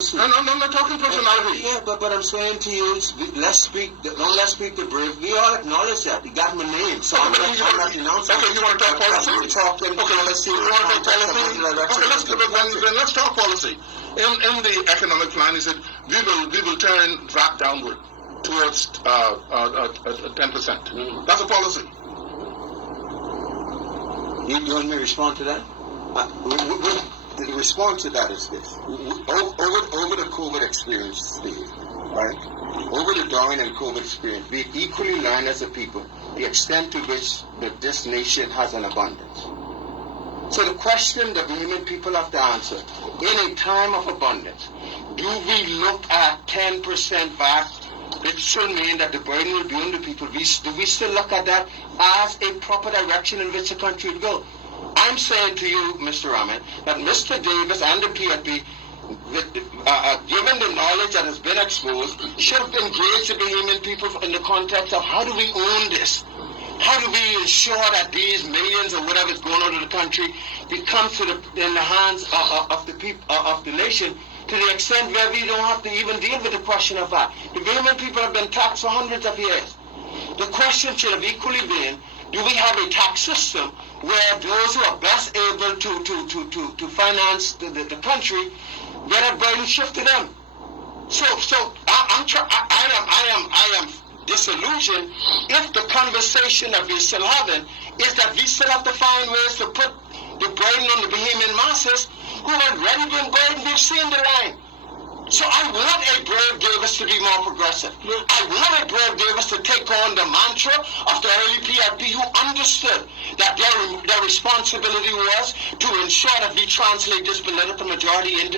I'm not talking personality. Yeah, but I'm saying to you, don't let's speak the brave. We all acknowledge that. You got my name, so I'm not denouncing. Okay, you want to talk policy? I'm talking policy. You want to talk policy? Okay, let's talk policy. In the economic plan, he said we will turn VAT downward towards 10%. That's a policy. You want me to respond to that? The response to that is this. Over the COVID experience, Steve, right? Over the Darwin and COVID experience, we equally learn as a people the extent to which this nation has an abundance. So the question that Bahamian people have to answer, in a time of abundance, do we look at 10% VAT, which should mean that the burden will be on the people? Do we still look at that as a proper direction in which the country would go? I'm saying to you, Mr. Rahman, that Mr. Davis and the PRP, given the knowledge that has been exposed, should have engaged the Bahamian people in the context of how do we own this? How do we ensure that these millions or whatever is going out of the country becomes in the hands of the people of the nation to the extent where we don't have to even deal with the question of that? The Bahamian people have been taxed for hundreds of years. The question should have equally been, do we have a tax system where those who are best able to finance the country get a burden shift to them? So I am disillusioned if the conversation that we're still having is that we still have to find ways to put the burden on the Bahamian masses who have already been burdened. We've seen the line. So I want a Brave Davis to be more progressive. I want a Brave Davis to take on the mantra of the early PRP who understood that their responsibility was to ensure that we translate this political majority into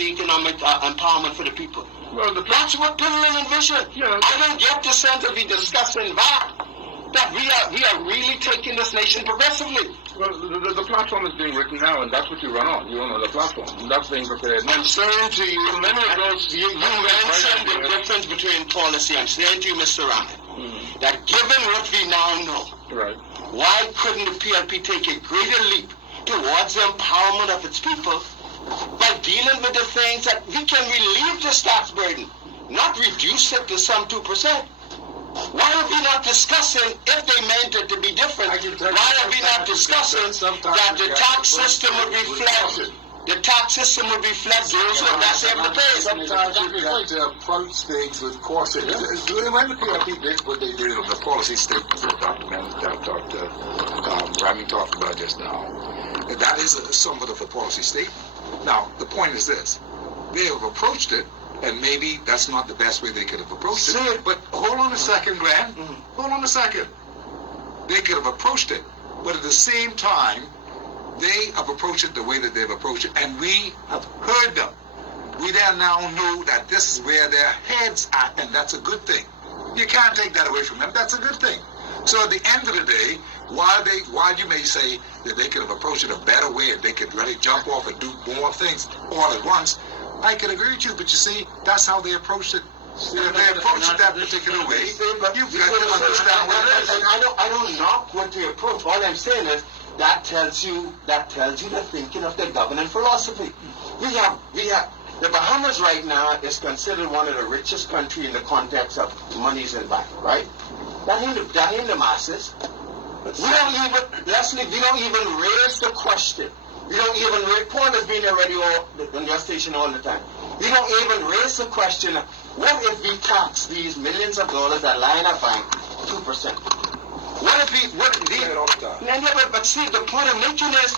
economic empowerment for the people. Well, that's what Pinland envisioned. Yeah. I don't get the sense that we're discussing that we are really taking this nation progressively. Well, the platform is being written now, and that's what you run on. You run on the platform, and that's being prepared. I'm saying to you, you mentioned the difference between policy. I'm saying to you, Mr. Rahman, that given what we now know, right, why couldn't the PRP take a greater leap towards the empowerment of its people by dealing with the things that we can relieve the tax burden, not reduce it to some 2%? Why are we not discussing, if they meant it to be different, why are we not discussing that the tax system would reflect, those who are best able to pay? Sometimes you have to approach things with caution. When the PRP did what they did on the policy statements that Dr. Rahman talked about just now, that is somewhat of a policy statement. Now, the point is this. They have approached it, and maybe that's not the best way they could have approached it. But hold on a second, Glenn. Hold on a second. They could have approached it, but at the same time, they have approached it the way that they've approached it, and we have heard them. We now know that this is where their heads are, and that's a good thing. You can't take that away from them. That's a good thing. So at the end of the day, while you may say that they could have approached it a better way, and they could really jump off and do more things all at once, I can agree with you, but you see, that's how they approached it. If they approached it that particular way, you've got to understand what it is. And I don't knock what they approach. All I'm saying is that tells you the thinking of their governing philosophy. We have the Bahamas right now is considered one of the richest countries in the context of monies in bank, right? That ain't the masses. We don't even raise the question. We don't even, Paul has been already on your station all the time. We don't even raise the question, what if we tax these millions of dollars that lie in our bank 2%? But see, the point I'm making is,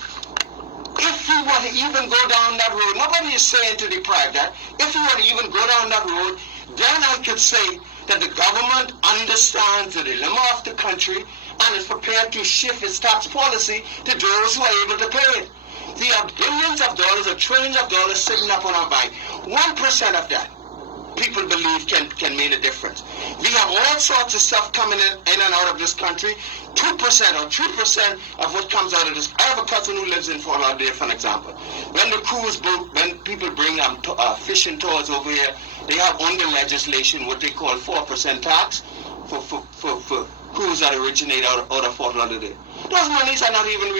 if we were to even go down that road, nobody is saying to deprive that, if we were to even go down that road, then I could say that the government understands the dilemma of the country and is prepared to shift its tax policy to those who are able to pay it. We have billions of dollars or trillions of dollars sitting up on our bank. 1% of that, people believe can make a difference. We have all sorts of stuff coming in and out of this country. 2% or 3% of what comes out of this. I have a cousin who lives in Fort Lauderdale, for an example. When the cruise boat, when people bring fishing tours over here, they have under legislation what they call 4% tax for crews that originate out of Fort Lauderdale. Those monies are not even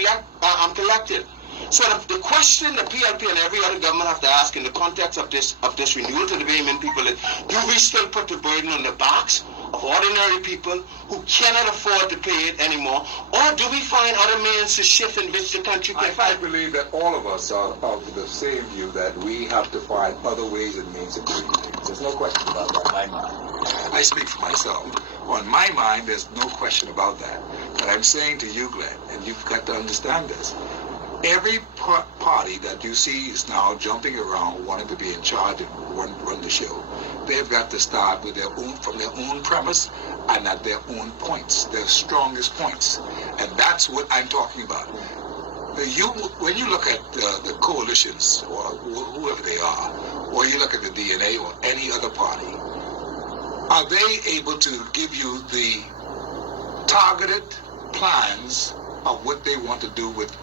collected. So the question the PLP and every other government have to ask in the context of this renewal to the Bahamian people is, do we still put the burden on the backs of ordinary people who cannot afford to pay it anymore, or do we find other means to shift in which the country can I fight? believe that all of us are of the same view that we have to find other ways and means of doing things. There's no question about that in my mind. I speak for myself. On my mind, there's no question about that. But I'm saying to you, Glenn, and you've got to understand this, every party that you see is now jumping around wanting to be in charge and run the show. They've got to start with from their own premise and at their own points, their strongest points. And that's what I'm talking about. When you look at the coalitions, or whoever they are, or you look at the DNA or any other party, are they able to give you the targeted plans of what they want to do with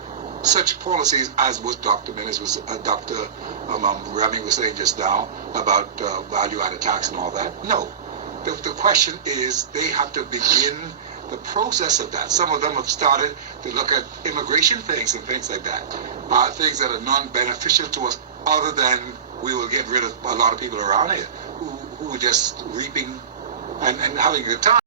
such policies as what Dr. Reming was saying just now about value-added tax and all that? No. The question is, they have to begin the process of that. Some of them have started to look at immigration things and things like that, things that are non-beneficial to us, other than we will get rid of a lot of people around here who are just reaping and having a good time.